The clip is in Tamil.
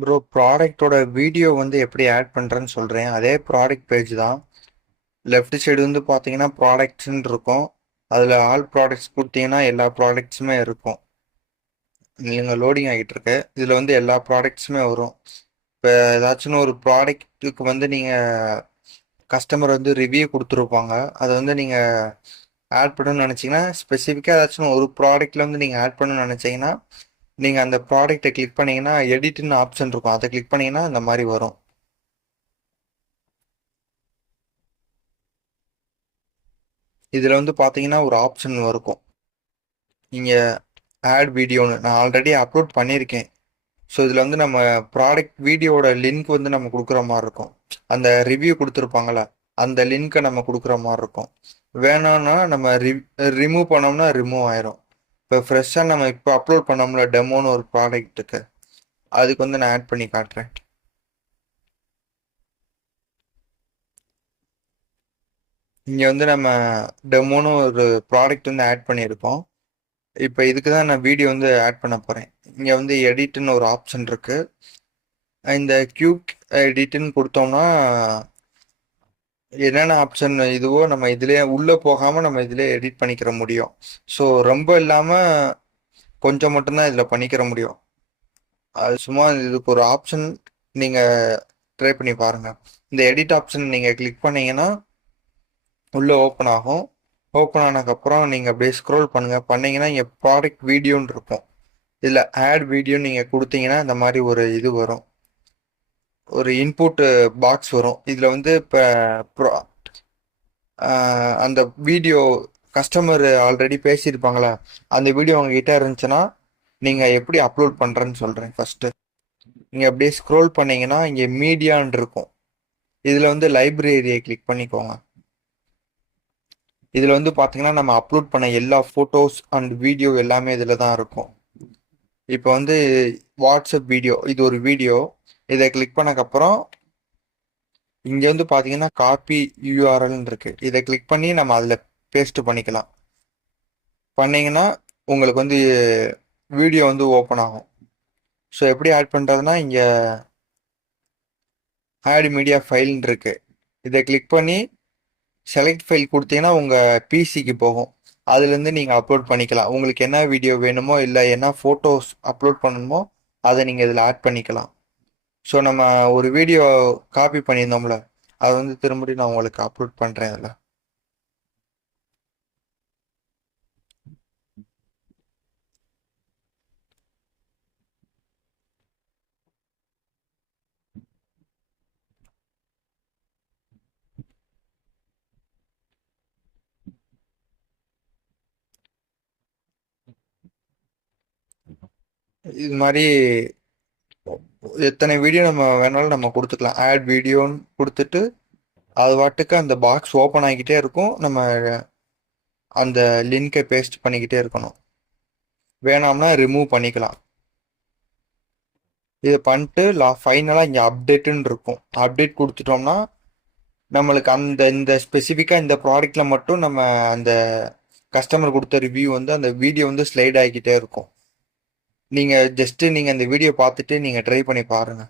ப்ரோ, ப்ராடக்ட்டோட வீடியோ வந்து எப்படி ஆட் பண்ணுறேன்னு சொல்கிறேன். அதே ப்ராடக்ட் பேஜ் தான். லெஃப்ட் சைடு வந்து பார்த்தீங்கன்னா ப்ராடக்ட்ஸ்ன்னு இருக்கும். அதில் ஆல் ப்ராடக்ட்ஸ் கொடுத்தீங்கன்னா எல்லா ப்ராடக்ட்ஸுமே இருக்கும். நீங்கள் லோடிங் ஆகிட்டு இருக்கு. இதில் வந்து எல்லா ப்ராடக்ட்ஸுமே வரும். இப்போ ஏதாச்சும் ஒரு ப்ராடக்ட்டுக்கு வந்து நீங்கள் கஸ்டமர் வந்து ரிவ்யூ கொடுத்துருப்பாங்க. அதை வந்து நீங்கள் ஆட் பண்ணணும்னு நினச்சிங்கன்னா, ஸ்பெசிஃபிக்காக ஏதாச்சும் ஒரு ப்ராடக்ட்டில் வந்து நீங்கள் ஆட் பண்ணணும்னு நினச்சிங்கன்னா, நீங்கள் அந்த ப்ராடக்ட்டை கிளிக் பண்ணீங்கன்னா எடிட்னு ஆப்ஷன் இருக்கும். அதை கிளிக் பண்ணீங்கன்னா இந்த மாதிரி வரும். இதில் வந்து பார்த்தீங்கன்னா ஒரு ஆப்ஷன் இருக்கும். இங்கே ஆட் வீடியோன்னு நான் ஆல்ரெடி அப்லோட் பண்ணியிருக்கேன். ஸோ இதில் வந்து நம்ம ப்ராடக்ட் வீடியோவோட லிங்க் வந்து நம்ம கொடுக்குற மாதிரி இருக்கும். அந்த ரிவ்யூ கொடுத்துருப்பாங்களே, அந்த லிங்க்கை நம்ம கொடுக்குற மாதிரி இருக்கும். வேணும்னா நம்ம ரிமூவ் பண்ணோம்னா ரிமூவ் ஆயிரும். இப்போ ஃப்ரெஷ்ஷாக நம்ம இப்போ அப்லோட் பண்ணோம்ல டெமோன்னு ஒரு ப்ராடக்ட்டுக்கு, அதுக்கு வந்து நான் ஆட் பண்ணி காட்டுறேன். இங்கே வந்து நம்ம டெமோன்னு ஒரு ப்ராடக்ட் வந்து ஆட் பண்ணியிருக்கோம். இப்போ இதுக்கு தான் நான் வீடியோ வந்து ஆட் பண்ண போகிறேன். இங்கே வந்து எடிட்னு ஒரு ஆப்ஷன் இருக்குது. இந்த கியூக் எடிட்னு கொடுத்தோம்னா என்னென்ன ஆப்ஷன் இதுவோ நம்ம இதிலே உள்ளே போகாமல் நம்ம இதிலே எடிட் பண்ணிக்கிற முடியும். ஸோ ரொம்ப இல்லாமல் கொஞ்சம் மட்டும்தான் இதில் பண்ணிக்கிற முடியும். அது சும்மா இதுக்கு ஒரு ஆப்ஷன் நீங்கள் ட்ரை பண்ணி பாருங்கள். இந்த எடிட் ஆப்ஷன் நீங்கள் கிளிக் பண்ணீங்கன்னா உள்ளே ஓப்பன் ஆகும். ஓப்பன் ஆனதுக்கப்புறம் நீங்கள் அப்படியே ஸ்க்ரோல் பண்ணுங்கள். பண்ணீங்கன்னா இங்கே ப்ராடக்ட் வீடியோன்னு இருக்கும். இதில் ஆட் வீடியோன்னு நீங்கள் கொடுத்தீங்கன்னா இந்த மாதிரி ஒரு இது வரும். ஒரு இன்புட் பாக்ஸ் வரும். இதில் வந்து இப்போ அந்த வீடியோ கஸ்டமர் ஆல்ரெடி பேசியிருப்பாங்களா, அந்த வீடியோ உங்ககிட்ட இருந்துச்சுன்னா நீங்கள் எப்படி அப்லோட் பண்ணுறேன்னு சொல்கிறேன். ஃபஸ்ட்டு நீங்கள் அப்படியே ஸ்க்ரோல் பண்ணீங்கன்னா இங்கே மீடியான்னு இருக்கும். இதில் வந்து லைப்ரரியை கிளிக் பண்ணிக்கோங்க. இதில் வந்து பார்த்தீங்கன்னா நம்ம அப்லோட் பண்ண எல்லா ஃபோட்டோஸ் அண்ட் வீடியோ எல்லாமே இதில் தான் இருக்கும். இப்போ வந்து வாட்ஸ்அப் வீடியோ, இது ஒரு வீடியோ. இதை கிளிக் பண்ணக்கப்புறம் இங்கே வந்து பார்த்தீங்கன்னா காப்பி யூஆர்எல்னு இருக்கு. இதை கிளிக் பண்ணி நம்ம அதில் பேஸ்ட் பண்ணிக்கலாம். பண்ணீங்கன்னா உங்களுக்கு வந்து வீடியோ வந்து ஓப்பன் ஆகும். ஸோ எப்படி ஆட் பண்ணுறதுனா இங்கே ஆட் மீடியா ஃபைல்னு இருக்கு. இதை கிளிக் பண்ணி செலக்ட் ஃபைல் கொடுத்தீங்கன்னா உங்கள் பிசிக்கு போகும். அதுலேருந்து நீங்கள் அப்லோட் பண்ணிக்கலாம். உங்களுக்கு என்ன வீடியோ வேணுமோ இல்லை என்ன ஃபோட்டோஸ் அப்லோட் பண்ணணுமோ அதை நீங்கள் இதில் ஆட் பண்ணிக்கலாம். ஸோ நம்ம ஒரு வீடியோ காப்பி பண்ணியிருந்தோம்ல, அதை வந்து திரும்பி நான் உங்களுக்கு அப்லோட் பண்ணுறேன் அதில். இது மாதிரி எத்தனை வீடியோ நம்ம வேணாலும் நம்ம கொடுத்துக்கலாம். ஆட் வீடியோன்னு கொடுத்துட்டு அது பாட்டுக்கு அந்த பாக்ஸ் ஓப்பன் ஆகிக்கிட்டே இருக்கும். நம்ம அந்த லிங்கை பேஸ்ட் பண்ணிக்கிட்டே இருக்கணும். வேணாம்னா ரிமூவ் பண்ணிக்கலாம். இதை பண்ணிட்டு ஃபைனலாக இங்கே அப்டேட்டுன்னு இருக்கும். அப்டேட் கொடுத்துட்டோம்னா நம்மளுக்கு இந்த ஸ்பெசிஃபிக்காக இந்த ப்ராடக்டில் மட்டும் நம்ம அந்த கஸ்டமர் கொடுத்த ரிவ்யூ வந்து அந்த வீடியோ வந்து ஸ்லைட் ஆகிக்கிட்டே இருக்கும். நீங்கள் ஜஸ்ட்டு நீங்கள் அந்த வீடியோ பார்த்துட்டு நீங்கள் ட்ரை பண்ணி பாருங்கள்.